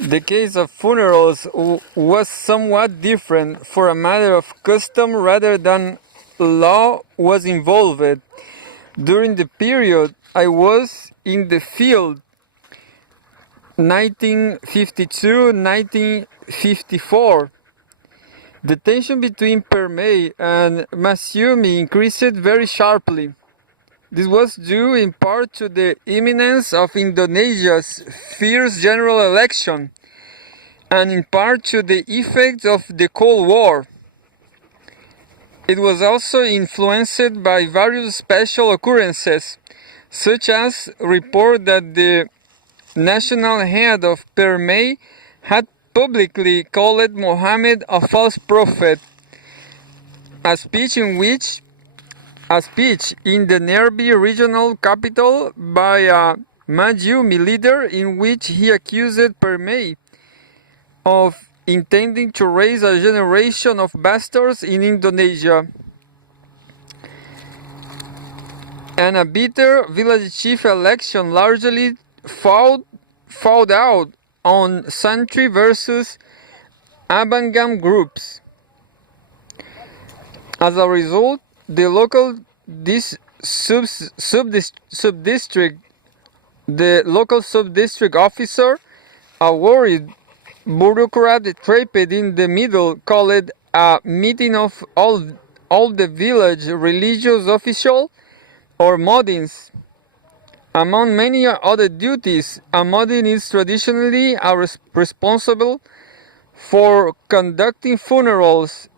The case of funerals was somewhat different, for a matter of custom rather than law was involved. During the period I was in the field, 1952-1954, the tension between Permay and Masyumi increased very sharply. This was due in part to the imminence of Indonesia's fierce general election, and in part to the effects of the Cold War. It was also influenced by various special occurrences, such as report that the national head of Permay had publicly called Mohammed a false prophet, a speech in the nearby regional capital by a Masyumi leader in which he accused Permay of intending to raise a generation of bastards in Indonesia. And a bitter village chief election largely fought out on Santri versus Abangam groups. As a result, the local sub-district officer, a worried bureaucrat trapped in the middle, called a meeting of all the village religious officials, or modins. Among many other duties, a modin is traditionally responsible for conducting funerals.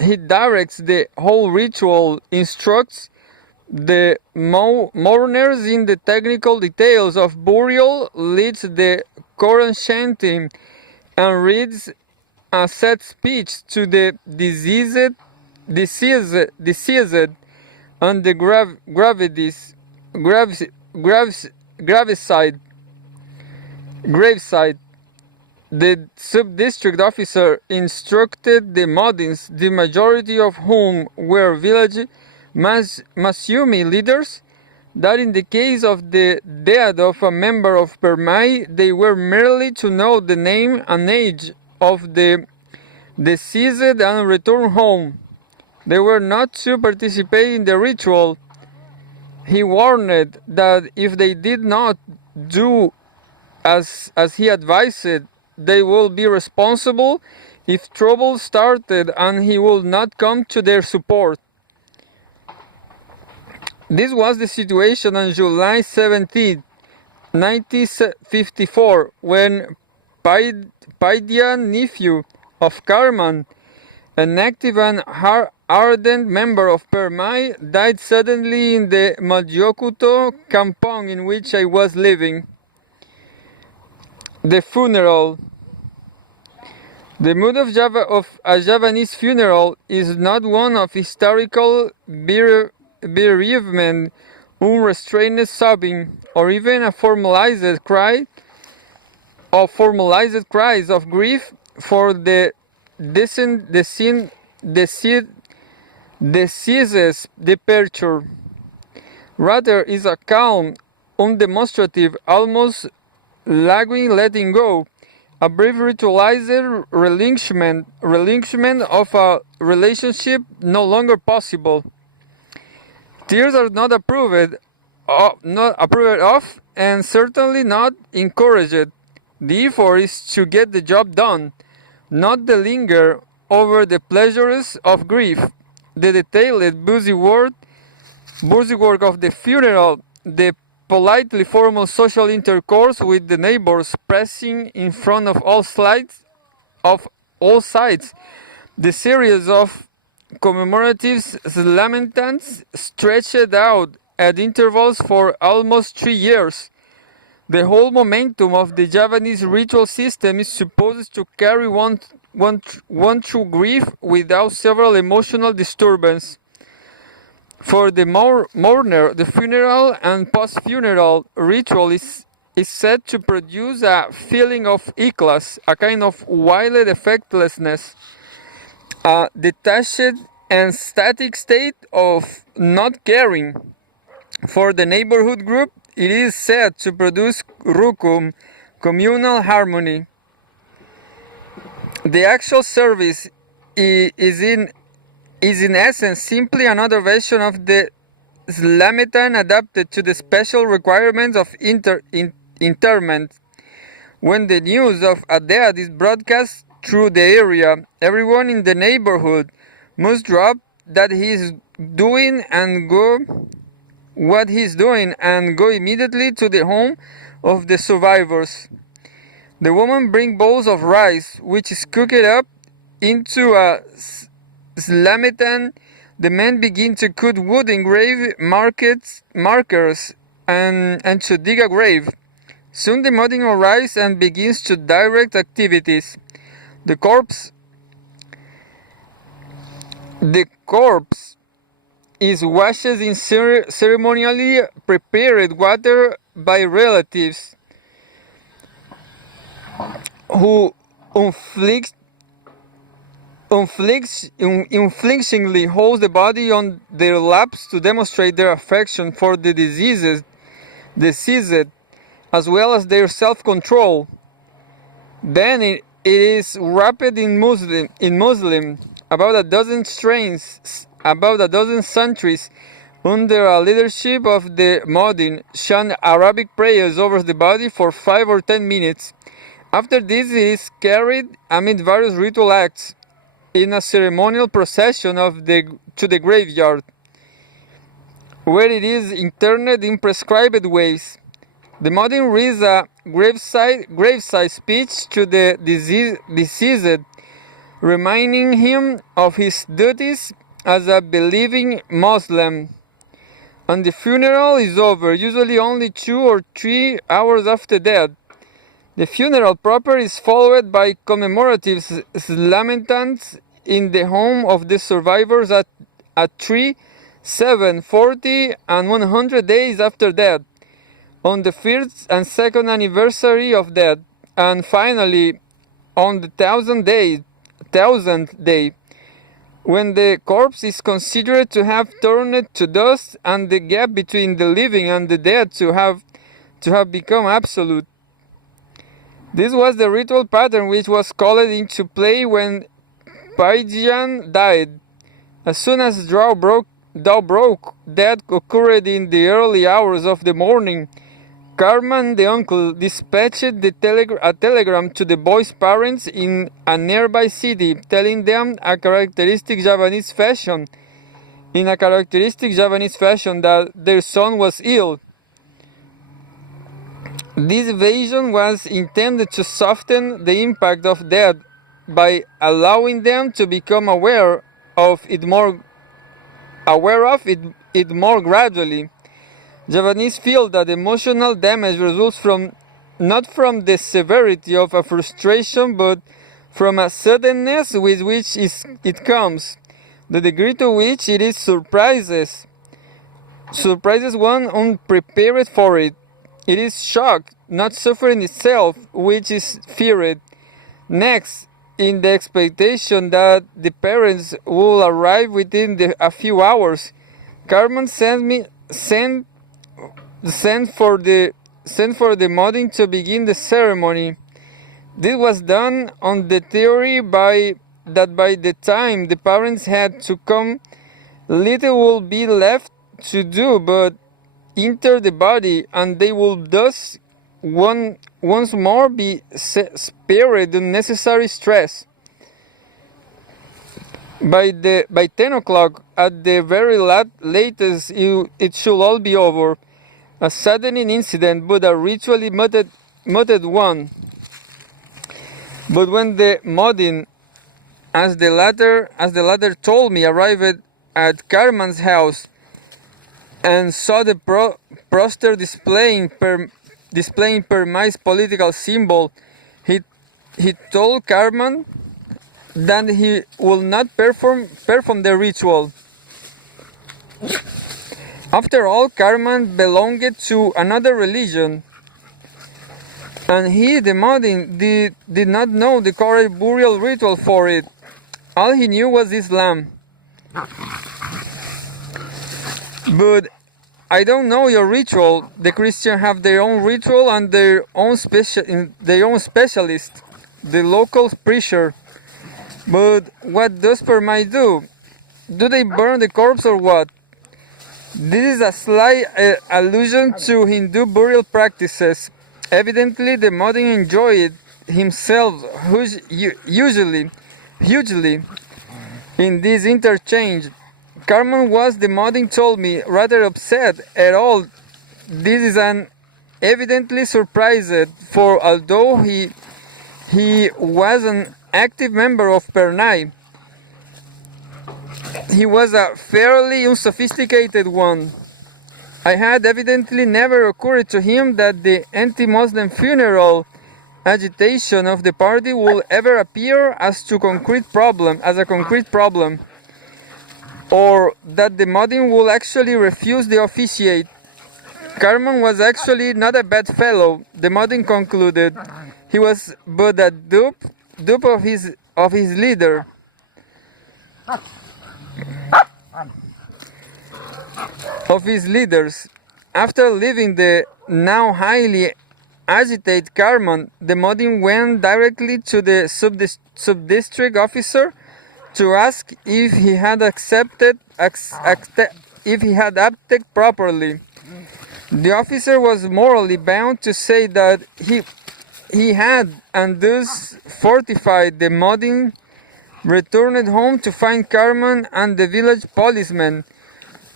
He directs the whole ritual, instructs the mourners in the technical details of burial, leads the Quran chanting, and reads a sad speech to the deceased on the graveside. The sub-district officer instructed the modins, the majority of whom were village Masyumi leaders, that in the case of the death of a member of Permay, they were merely to know the name and age of the deceased and return home. They were not to participate in the ritual. He warned that if they did not do as he advised, they would be responsible if trouble started, and he would not come to their support. This was the situation on July 17, 1954, when Paidia, nephew of Karman, an active and ardent member of Permay, died suddenly in the Madjokuto kampong in which I was living. The funeral. The mood of a Javanese funeral is not one of hysterical bereavement, unrestrained sobbing, or even a formalized cries of grief for the deceased's departure. Rather, is a calm, undemonstrative, almost languid letting go, a brief ritualized relinquishment of a relationship no longer possible. Tears are not approved of, and certainly not encouraged. The effort is to get the job done, not to linger over the pleasures of grief. The detailed busy work of the funeral, the politely formal social intercourse with the neighbors pressing in front of all sides, the series of commemorative lamentants stretched out at intervals for almost 3 years. The whole momentum of the Javanese ritual system is supposed to carry one through grief without several emotional disturbance. For the mourner, the funeral and post-funeral ritual is said to produce a feeling of ikhlas, a kind of wild effectlessness, a detached and static state of not caring. For the neighborhood group, it is said to produce rukum, communal harmony. The actual service is in essence simply another version of the Slametan adapted to the special requirements of interment. When the news of a death is broadcast through the area, everyone in the neighborhood must drop that he is doing and go what he is doing and go immediately to the home of the survivors. The woman brings bowls of rice, which is cooked up into a slametan. The men begin to cut wooden grave markers and to dig a grave. Soon the mudding arrives and begins to direct activities. The corpse is washed in ceremonially prepared water by relatives who unflinchingly hold the body on their laps to demonstrate their affection for the deceased, as well as their self-control. Then it is wrapped in muslin, about a dozen sentries, under a leadership of the Mueddin, chant Arabic prayers over the body for 5 or 10 minutes. After this, it is carried amid various ritual acts in a ceremonial procession to the graveyard, where it is interred in prescribed ways. The Mueddin reads a graveside speech to the deceased, reminding him of his duties as a believing Muslim. And the funeral is over, usually only 2 or 3 hours after death. The funeral proper is followed by commemorative lamentants in the home of the survivors at 3, 7, 40, and 100 days after death, on the first and second anniversary of death, and finally on the 1000th day, when the corpse is considered to have turned to dust and the gap between the living and the dead to have become absolute. This was the ritual pattern which was called into play when Paijian died. As soon as dawn broke, death occurred in the early hours of the morning. Carman, the uncle, dispatched a telegram to the boy's parents in a nearby city, telling them in a characteristic Javanese fashion that their son was ill. This evasion was intended to soften the impact of death by allowing them to become aware of it more gradually. Javanese feel that emotional damage results not from the severity of a frustration, but from a suddenness with which it comes, the degree to which it surprises one unprepared for it. It is shock, not suffering itself, which is feared. Next, in the expectation that the parents will arrive within a few hours, Carmen sent for the Mueddin to begin the ceremony. This was done on the theory that by the time the parents had to come, little would be left to do but enter the body, and they would thus once more be spared unnecessary stress. By 10 o'clock, at the very latest, it should all be over. A saddening incident, but a ritually muted one. But when the Mueddin, as the latter told me, arrived at Carman's house and saw the poster displaying Permai's political symbol, he told Carman that he will not perform the ritual. After all, Carman belonged to another religion, and he, the Mueddin, did not know the correct burial ritual for it. All he knew was Islam. But I don't know your ritual. The Christians have their own ritual and their own specialist, the local preacher. But what does Permai do? Do they burn the corpse or what? This is a slight allusion to Hindu burial practices. Evidently, the Modin enjoyed himself hugely in this interchange. Carmen was, the Modin told me, rather upset at all. This is an evidently surprised, for although he was an active member of Pernai, he was a fairly unsophisticated one. I had evidently never occurred to him that the anti-Muslim funeral agitation of the party will ever appear as a concrete problem, or that the Modin will actually refuse the officiate. Carmen was actually not a bad fellow, the Modin concluded. He was but a dupe of his leader. Of his leaders. After leaving the now highly agitated Carmen, the Modin went directly to the sub-district officer to ask if he had acted properly. The officer was morally bound to say that he had, and thus fortified the Modin, returned home to find Carmen and the village policeman,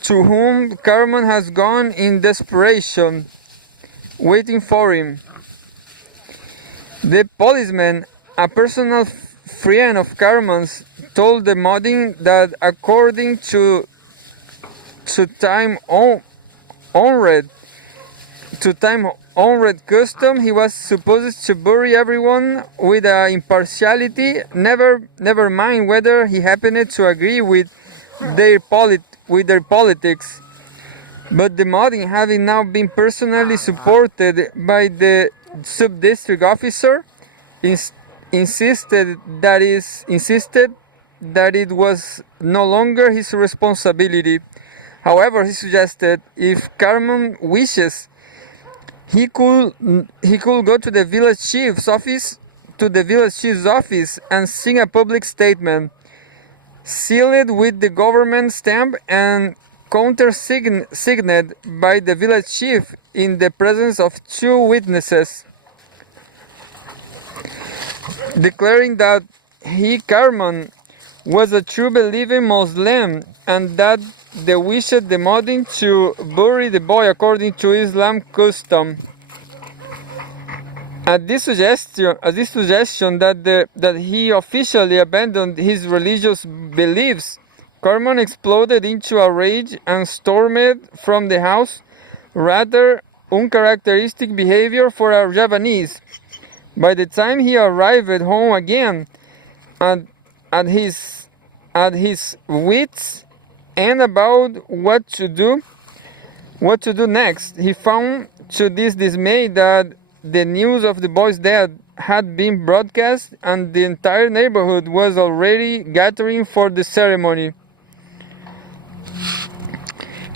to whom Carmen has gone in desperation, waiting for him. The policeman, a personal friend of Carmen's, told the Modin that according to time-honored custom, he was supposed to bury everyone with impartiality, never mind whether he happened to agree with their politics. But the Modin, having now been personally supported by the sub-district officer, insisted that it was no longer his responsibility. However, he suggested, if Carmen wishes, he could go to the village chief's office and sign a public statement, sealed with the government stamp and countersigned by the village chief in the presence of 2 witnesses, declaring that he, Carmen, was a true believing Muslim, and that they wished the Modin to bury the boy according to Islam custom. At this suggestion that he officially abandoned his religious beliefs, Carmen exploded into a rage and stormed from the house, rather uncharacteristic behavior for a Javanese. By the time he arrived at home again, at his wits' end about what to do next, he found to his dismay that the news of the boy's death had been broadcast and the entire neighborhood was already gathering for the ceremony.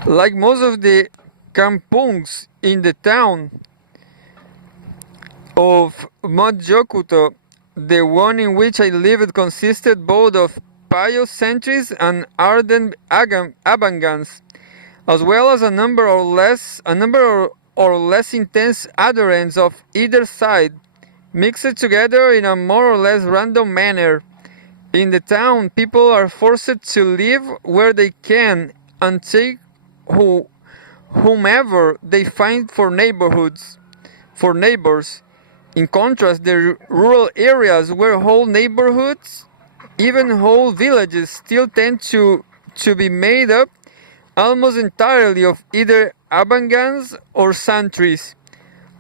Like most of the kampungs in the town of Mojokuto, the one in which I lived consisted both of pious sentries and ardent Abangans, as well as a number or less intense adherents of either side, mixed together in a more or less random manner. In the town, people are forced to live where they can and take whomever they find for neighbors. In contrast, the rural areas where whole neighborhoods, even whole villages, still tend to be made up almost entirely of either Abangans or santries.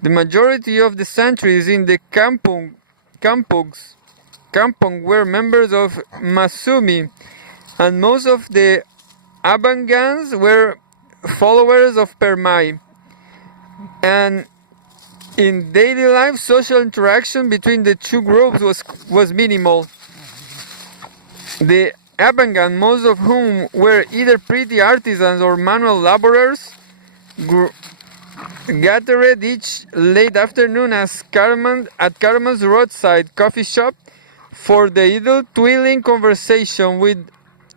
The majority of the santries in the kampung were members of Masumi, and most of the Abangans were followers of Permai. And in daily life, social interaction between the two groups was minimal. The Abangan, most of whom were either pretty artisans or manual laborers, gathered each late afternoon at Carmen's roadside coffee shop for the idle, twiddling conversation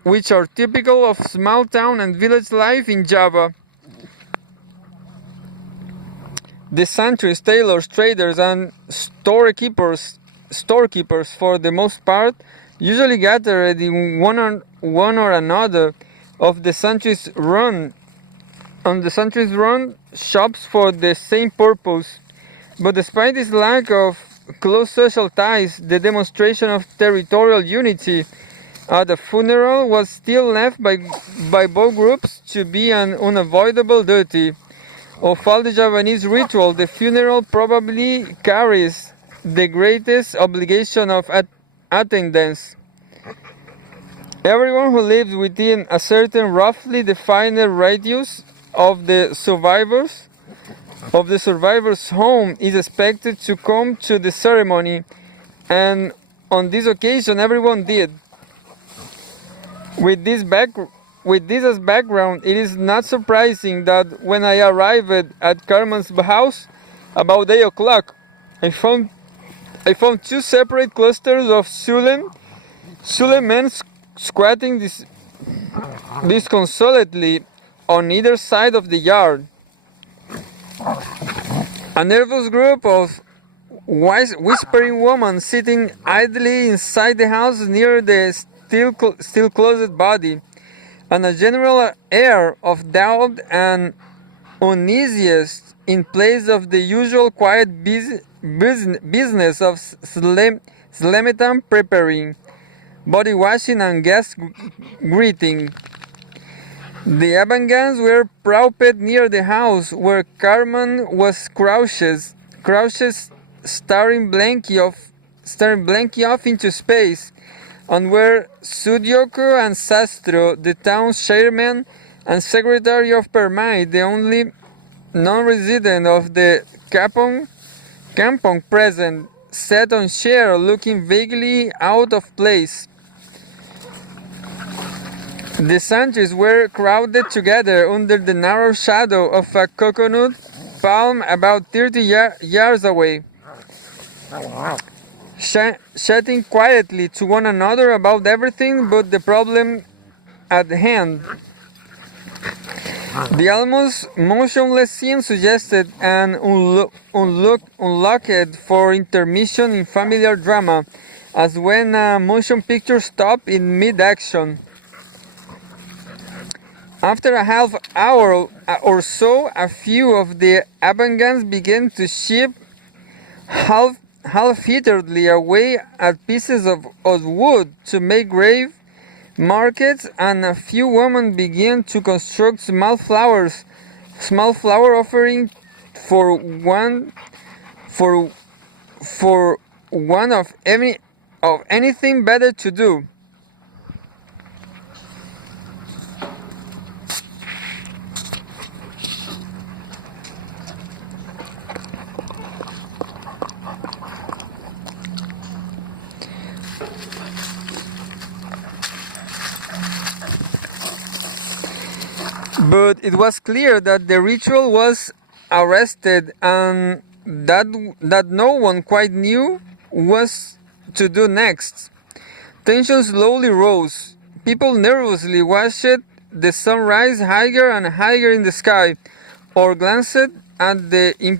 which are typical of small town and village life in Java. The sentries, tailors, traders, and storekeepers, for the most part, usually gathered in one or another of the sentries run shops for the same purpose. But despite this lack of close social ties, the demonstration of territorial unity at the funeral was still left by both groups to be an unavoidable duty. Of all the Javanese ritual, the funeral probably carries the greatest obligation of attendance. Everyone who lives within a certain roughly defined radius of the survivor's home is expected to come to the ceremony, and on this occasion everyone did. With this as background, it is not surprising that when I arrived at Carmen's house about 8 o'clock, I found two separate clusters of Sule men squatting disconsolately on either side of the yard. A nervous group of whispering women sitting idly inside the house near the still closed body, and a general air of doubt and uneasiness in place of the usual quiet business of Slemetan preparing, body washing, and guest greeting. The Abangans were propped near the house where Carmen was crouched, staring blankly off into space, and where Sudyoko and Sastro, the town's chairman and secretary of Permai, the only non-resident of the Kampong present, sat on chair looking vaguely out of place. The sentries were crowded together under the narrow shadow of a coconut palm about 30 yards away, chatting quietly to one another about everything but the problem at hand. The almost motionless scene suggested an unlocked for intermission in familiar drama, as when a motion picture stopped in mid-action. After a half hour or so, a few of the Abangans began to chip half-heartedly away at pieces of wood to make grave markets, and a few women began to construct small flower offering for one of anything better to do. But it was clear that the ritual was arrested and that no one quite knew what to do next. Tension slowly rose. People nervously watched the sun rise higher and higher in the sky, or glanced at the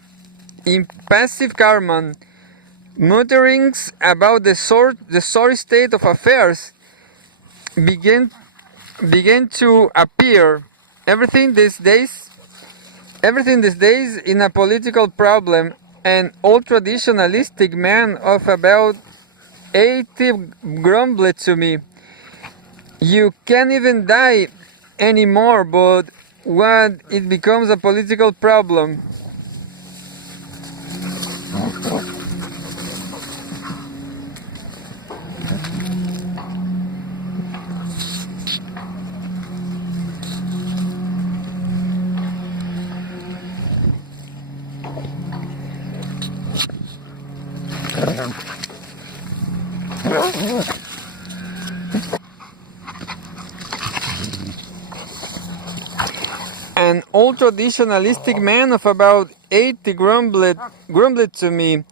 impassive Carmen. Mutterings about the sorry state of affairs began to appear. Everything these days in a political problem. An old traditionalistic man of about 80 grumbled to me, "You can't even die anymore, but when it becomes a political problem." An old traditionalistic man of about 80 grumbled to me,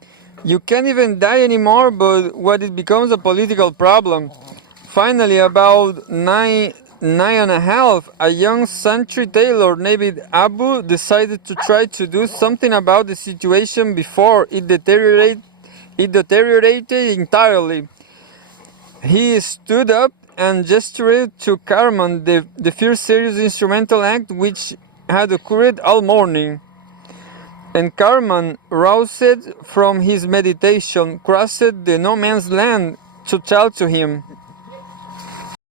You can't even die anymore, but what it becomes a political problem. Finally, about nine and a half, a young sentry tailor named Abu decided to try to do something about the situation before it deteriorated entirely. He stood up and gestured to Carmen the first serious instrumental act which had occurred all morning. And Carmen, roused from his meditation, crossed the no man's land to tell to him.